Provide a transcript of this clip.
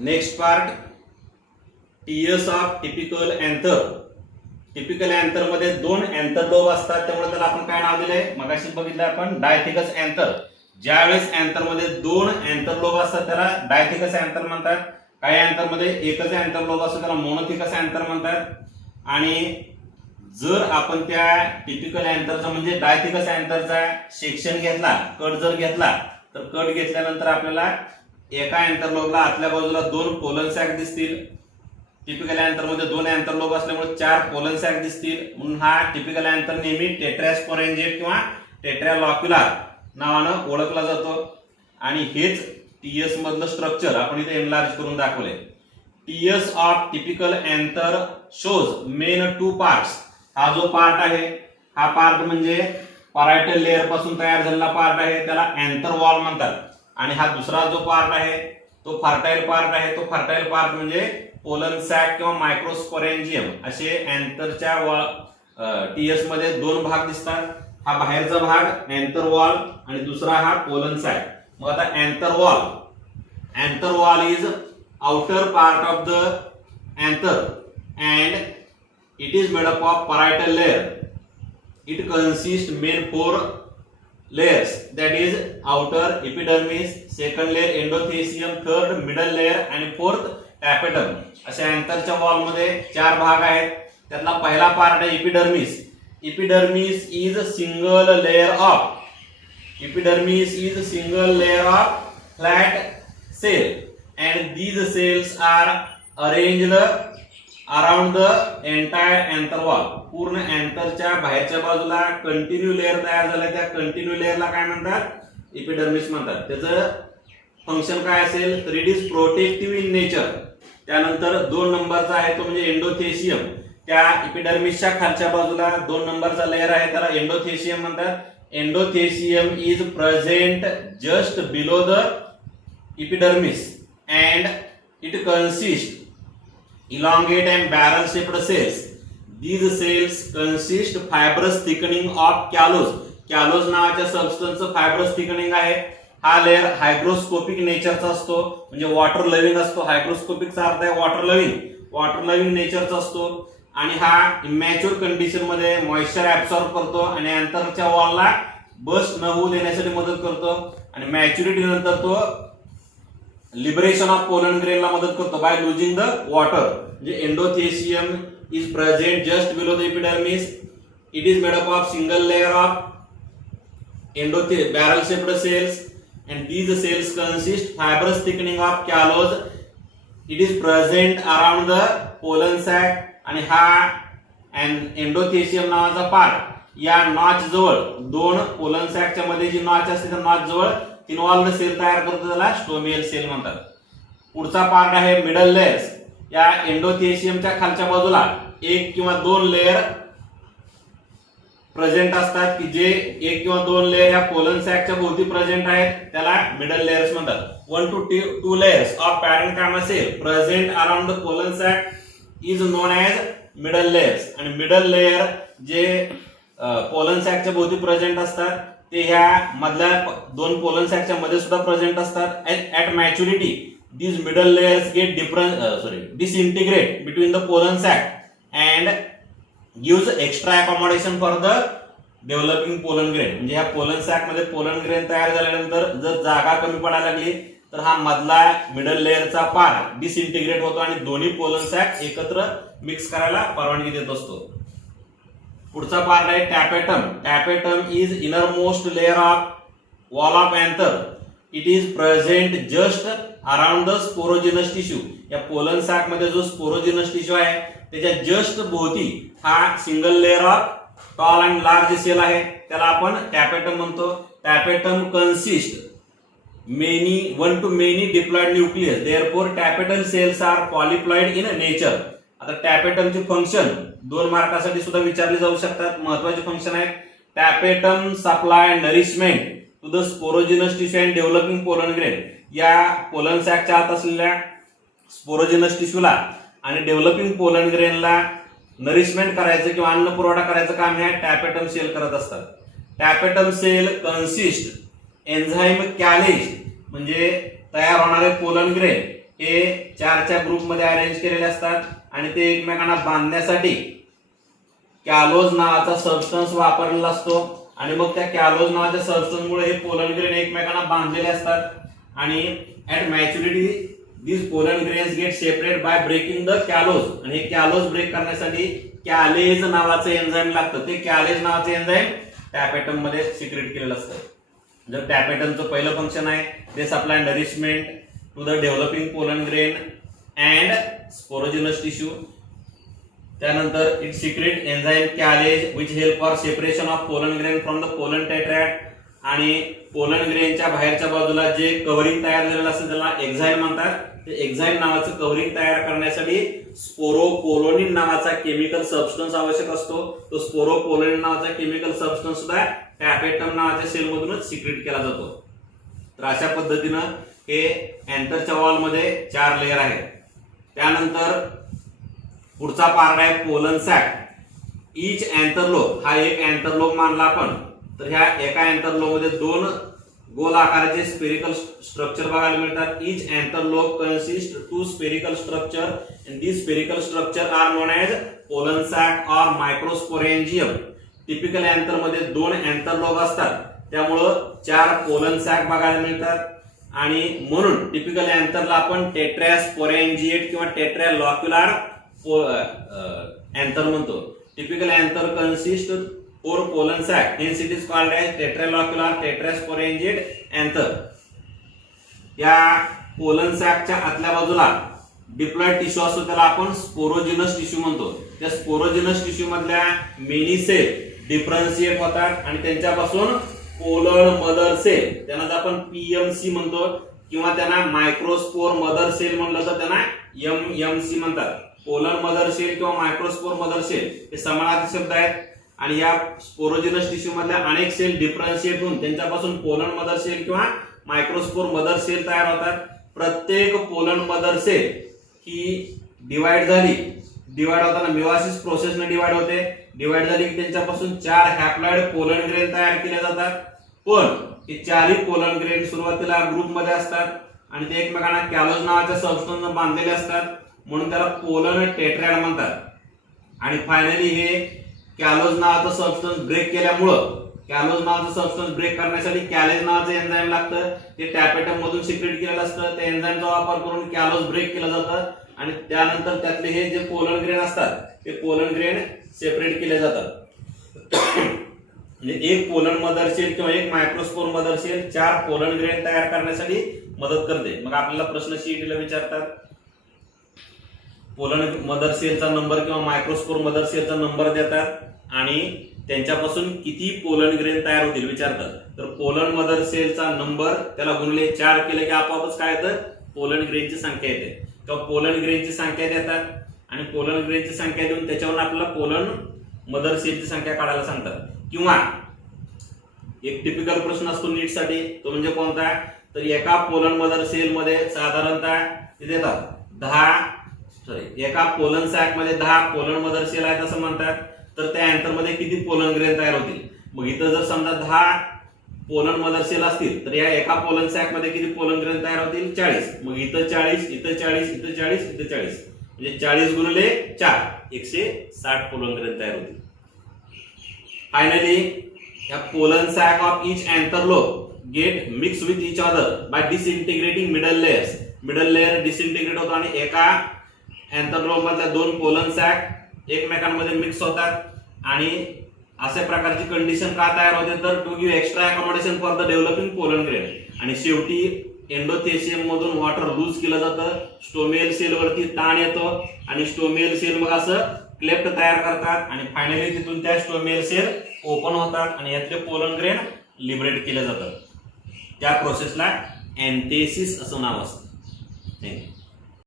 Next part TS of typical anther. Typical anther मध्ये दोन anther lobe असतात, त्यामुळे त्याला आपण काय नाव दिलंय मगाशी बघितलं आपण डायथिकस अँथर. ज्यावेळेस अँथर मध्ये दोन अँथर लोब असतात त्याला डायथिकस अँथर म्हणतात. काही अँथर मध्ये एकच अँथर लोब असतो त्याला मोनोथिकस अँथर म्हणतात. आणि जर आपण त्या टिपिकल अँथरचा म्हणजे डायथिकस अँथरचा सेक्शन घेतला, कट जर घेतला, तर कट घेतल्यानंतर आपल्याला एका अँथर लोबला आतल्या बाजूला दोन पोलन सॅक दिसतील. टिपिकल अँथर मध्ये दोन अँथर लोब असल्यामुळे चार पोलन सॅक दिसतील. म्हणून हा टिपिकल अँथर नेहमी टेट्रास्पोरेंजिएट किंवा टेट्रालॉक्युलर नावानं ओळखला जातो. आणि हेच टीएस मधलं स्ट्रक्चर आपण इथे एनलार्ज करून दाखवले. TS of typical anther shows main two parts. हा जो पार्ट आहे हा पार्ट म्हणजे परायटल लेअर पासून तयार झालेला पार्ट आहे, त्याला अँथर वॉल म्हणतात. आणि हा दुसरा जो पार्ट आहे तो फर्टाईल पार्ट आहे. तो फर्टाईल पार्ट म्हणजे पोलन सॅक किंवा मायक्रोस्पोरेंजियम असे अँथरच्या टीएस मध्ये दोन भाग दिसतात. हा बाहेरचा भाग अँथर वॉल आणि दुसरा हा पोलन सॅक. मग आता anther wall is outer part of the anther and it is made up of parietal layer. It consists main four layers, that is outer epidermis, second layer endothelium, third middle layer and fourth tapetum. अशा अँथरच्या wall मध्ये चार भाग आहेत. त्यातला पहिला part आहे epidermis. Epidermis is a single layer of flat cell and these cells are arranged around the entire anther wall. पूर्ण अँथरच्या बाहेरच्या बाजूला कंटिन्यू लेअर तयार झालाय, त्या कंटिन्यू लेअरला काय म्हणतात, एपिडर्मिस म्हणतात. त्याचं फंक्शन काय असेल तर it is protective in nature. त्यानंतर 2 नंबरचा आहे तो म्हणजे एंडोथेशियम. त्या एपिडर्मिसच्या खालच्या बाजूला 2 नंबरचा लेअर आहे त्याला एंडोथेशियम म्हणतात. Endothecium is present just below the epidermis and it consist elongate and barrel shaped cells. These cells consist fibrous thickening of callus. Callus नावाच्या सबस्टन्सचं फायब्रस थिकनिंग आहे. हा लेअर हायग्रोस्कोपिक नेचरचा असतो, म्हणजे वॉटर लव्हिंग असतो. हायग्रोस्कोपिकचा अर्थ आहे वॉटर लव्हिंग नेचरचा असतो. आणि हा इमॅच्युअर कंडिशन मध्ये मॉइश्चर ऍब्सॉर्ब करतो आणि अँथरच्या वॉलला बस्ट न होऊ देण्यासाठी मदत करतो. आणि मॅच्युरिटी नंतर तो लिबरेशन ऑफ पोलन ग्रेनला मदत करतो बाय लुजिंग द वॉटर. म्हणजे endothecium is present just below the epidermis. It is made up of single layer of barrel shaped cells and these cells consist fibrous thickening of callus. It is present around the pollen sac. आणि हा endothecium नावाचा part या notch जवळ दोन pollen सॅकच्या मध्ये जी notch असते त्या notch जवळ इन्व्हॉल्व्ड सेल तयार करतो, त्याला स्टोमियल सेल म्हणतात. पुढचा पार्ट आहे मिडल लेयर्स. या एंडोथेशियमच्या खालच्या बाजूला एक किंवा दोन लेयर प्रेझेंट असतात की जे एक किंवा दोन लेयर या पोलन सॅकच्या भोवती प्रेझेंट आहेत, त्याला मिडल लेयर्स म्हणतात. 1 to 2 layers of parenchyma cell present around the pollen sac is known as middle layers. आणि मिडल लेयर जे पोलन सॅकच्या भोवती प्रेझेंट असतात ते ह्या मधल्या दोन पोलन सॅकच्या मध्ये सुद्धा प्रेझेंट असतात. At maturity these middle layers get disintegrate between the pollen sac and gives extra accommodation for the developing pollen grain. म्हणजे ह्या पोलन सॅक मध्ये पोलन ग्रेन तयार झाल्यानंतर जर जागा कमी पडायला लागली तर हा मधला मिडल लेअरचा पार्ट डिसइंटिग्रेट होतो आणि दोन्ही पोलन सॅक एकत्र मिक्स करायला परवानगी देत असतो. पुढचा पार्ट आहे tapetum. Tapetum is innermost layer of wall of anther. It is present just around the sporogenous tissue. या पोलन सॅक मध्ये जो स्पोरोजिनस टिश्यू आहे त्याच्या जस्ट भोवती हा single layer of tall and large cell आहे, त्याला आपण टॅपेटम म्हणतो. Tapetum consist one to many diploid nucleus. Therefore tapetal cells are polyploid in nature. आता टॅपेटमचे फंक्शन 2 मार्कासाठी सुद्धा विचारले जाऊ शकतात. महत्त्वाचे फंक्शन आहेत. Tapetum supply nourishment to the sporogenous tissue and developing pollen grain. या पोलन सॅकच्या आत असलेल्या स्पोरोजिनस टिश्यूला आणि डेव्हलपिंग पोलन ग्रेनला नरिशमेंट करायचं किंवा अन्न पुरवठा करायचं काम हे टॅपेटम सेल करत असतात. Tapetum sale consist enzyme college म्हणजे तयार होणारे पोलन ग्रेन हे 4च्या ग्रुपमध्ये अरेंज केलेले असतात आणि ते एकमेकांना बांधण्यासाठी कॅलोज नावाचा सबस्टन्स वापरलेला असतो आणि मग त्या कॅलोज नावाच्या सबस्टन्समुळे हे पोलन ग्रेन एकमेकांना बांधलेले असतात आणि at maturity these pollen grains get separate by breaking the कॅलोज आणि हे कॅलोज ब्रेक करण्यासाठी कॅलेज नावाचं एन्झाइम लागतं. ते कॅलेज नावाचं एन्झाइम टॅपेटम मध्ये सिक्रेट केलेलं असतं. जर टॅपेटमचं पहिलं फंक्शन आहे ते supply nourishment to the developing pollen grain and sporogenous tissue. त्यानंतर it secrete enzyme callase which help for separation of pollen grain from the pollen tetrad आणि पोलन ग्रेनच्या बाहेरच्या बाजूला जे कव्हरिंग तयार झालेलं असतं त्याला एक्झाइल म्हणतात. ते एक्झाइल नावाचं कव्हरिंग तयार करण्यासाठी स्पोरोपोलोनिन नावाचा केमिकल सबस्टन्स आवश्यक असतो. तो स्पोरोपोलोनिन नावाचा केमिकल सबस्टन्स सुद्धा टॅपेटम नावाच्या सेल मधूनच सिक्रेट केला जातो. तर अशा पद्धतीनं हे अँथरच्या वॉल मध्ये 4 लेयर आहेत. त्यानंतर पुढचा पार्ट आहे पोलन सॅक. इच अँथरलोब हा एक अँथरलोब मानला आपण. तर ह्या एका अँथरलोब मध्ये 2 गोल आकाराचे स्पेरिकल स्ट्रक्चर बघायला मिळतात. Each anther lobe consist 2 spherical structure and these spherical structure are known as pollen sac or microsporangium. Typical anther मध्ये 2 अँथरलोब असतात त्यामुळं 4 पोलन सॅक बघायला मिळतात आणि म्हणून टिपिकल अँथरला आपण टेट्रास्पोरेंजिएट किंवा टेट्रालॉक्युलर अँथर म्हणतो. Typical anther consist 4 pollen sac, hence it is called as tetralocular tetrasporangiate anther. या पोलन सॅकच्या आतल्या बाजूला डिप्लॉइड टिश्यू असतो त्याला आपण स्पोरोजिनस टिश्यू म्हणतो. त्या स्पोरोजिनस टिश्यू मधल्या मेनी सेल डिफरन्शिएट होतात आणि त्यांच्यापासून पोलन मदर सेल त्यांना आपण पीएमसी म्हणतो किंवा त्यांना मायक्रोस्पोर मदर सेल म्हणलं तर त्यांना एमएमसी म्हणतात. पोलन मदर सेल किंवा मायक्रोस्पोर मदर सेल हे समानार्थी शब्द आहेत आणि या स्पोरोजिनस टिश्यू मधल्या अनेक सेल डिफरन्शिएट होऊन त्यांच्यापासून पोलन मदर सेल किंवा मायक्रोस्पोर मदर सेल तयार होतात. प्रत्येक पोलन मदर सेल ही डिवाइड झाली. डिवाइड होताना मिओसिस प्रोसेसने डिवाइड होते. डिवाइड झाली की त्यांच्यापासून 4 हॅप्लॉइड पोलन ग्रेन तयार केले जातात. पण हे 4ही पोलन ग्रेन सुरुवातीला ग्रुप मध्ये असतात आणि ते एकमेकांना कॅलोज नावाच्या सबस्टन्सने बांधलेले असतात म्हणून त्याला पोलन टेट्रॅड म्हणतात. आणि फायनली हे कॅलोज नावाचं सबस्टन्स ब्रेक केल्यामुळं कॅलोज नावाचं सबस्टन्स ब्रेक करण्यासाठी कॅलेज नावाचं एन्झाइम लागतं. ते टॅपेटम मधून सिक्रेट केलेलं असतं. त्या एन्झाइमचा वापर करून कॅलोज ब्रेक केलं जातं आणि त्यानंतर त्यातले हे जे पोलन ग्रेन असतात ते पोलन ग्रेन सेपरेट केले जातात. म्हणजे एक पोलन मदर सेल किंवा एक microspore mother cell 4 pollen grain तयार करण्यासाठी मदत करते. मग आपल्याला प्रश्न सीईटीला विचारतात पोलन मदर सेलचा नंबर किंवा मायक्रोस्पोर मदर सेलचा नंबर देतात आणि त्यांच्यापासून किती पोलन ग्रेन तयार होतील विचारतात. तर पोलन मदर सेलचा नंबर त्याला गुणले 4 केले की आपोआपच काय येतं पोलन ग्रेनची संख्या येते. किंवा पोलन ग्रेनची संख्या देतात आणि पोलन ग्रेनची संख्या देऊन त्याच्यावरून आपल्याला पोलन मदर सेलची संख्या काढायला सांगतात. किंवा एक टिपिकल प्रश्न असतो नीट साठी तो म्हणजे कोणता तर एका पोलन मदर सेल मध्ये साधारणतः ते देतात एका पोलन सॅक मध्ये 10 पोलन मदर सेल आहेत असं म्हणतात. तर त्या अँथर मध्ये किती पोलन ग्रेन तयार होतील. मग इथं जर समजा 10 पोलन मदर सेल असतील तर या एका पोलन सॅक मध्ये किती पोलन ग्रेन तयार होतील 40. मग इथं 40 इथं 40 इथं 40 इथं 40 म्हणजे 40 गुणिले 4 160 पोलन ग्रेन तयार होतील. फायनली या pollen sac of each anther lobe get mix with each other by disintegrating middle layers. Middle layer disintegrate होतो आणि एका अँथरलोब मधल्या 2 पोलन सॅक एकमेकांमध्ये मिक्स होतात आणि अशा प्रकारची कंडिशन का तयार होते तर to give extra accommodation for the developing pollen grain. आणि शेवटी एंडोथेशियम मधून वॉटर लूज केलं जातं. स्टोमियल सेल वरती ताण येतो आणि स्टोमियल सेल मग असं क्लेफ्ट तयार करतात आणि फायनली तिथून त्या स्टोमियल सेल ओपन होतात आणि यातले पोलन ग्रेन लिबरेट केले जातात. त्या प्रोसेसला अँथेसिस असं नाव असतं.